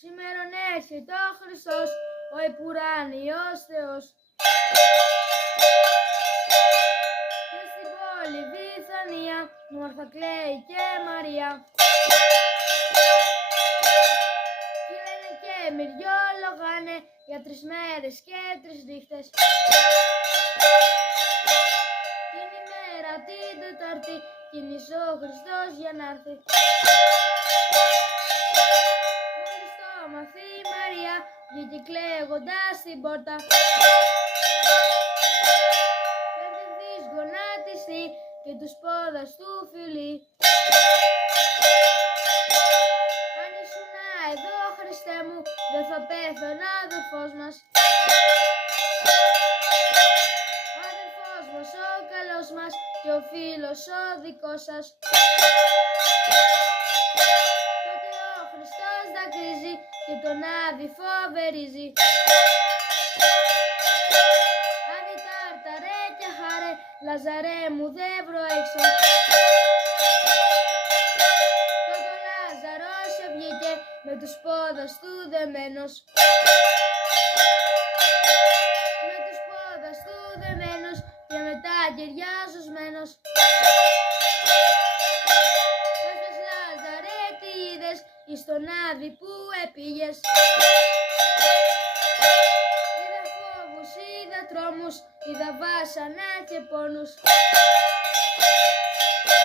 Σήμερον έρχεται ο Χριστός, ο επουράνιος Θεός. Και στην πόλη Βιθανία, Μάρθα κλαίει και Μαρία. Κι λένε και μυριολογάνε για 3 μέρες και 3 νύχτες. Την ημέρα την Τετάρτη κίνησε ο Χριστός για να έρθει. Μόλις το μάθει η Μαρία, βγήκε κλαίγοντας στην πόρτα. Ευθύς γονάτιστη και τους πόδας του φιλεί. Αν ήσουνα εδώ, Χριστέ μου, δεν θα πέθανα αδελφός μας. Ο αδελφός μας, ο καλός μας και ο φίλος ο δικός σας. Τότε ο Χριστός δακρύζει και τον Άδη φοβερίζει. Άδη τάρταρε και χάρε, Λαζαρέ μου δεν προέξω. Τότε ο Λάζαρος βγήκε με τους πόδας του δεμένος. Με τους πόδας του δεμένος και με τα κεριά ζωσμένος. Πες μας Λάζαρε τι είδες εις τον Άδη που επήγες. Είδα φόβους, είδα τρόμους, είδα βάσανα και πόνους.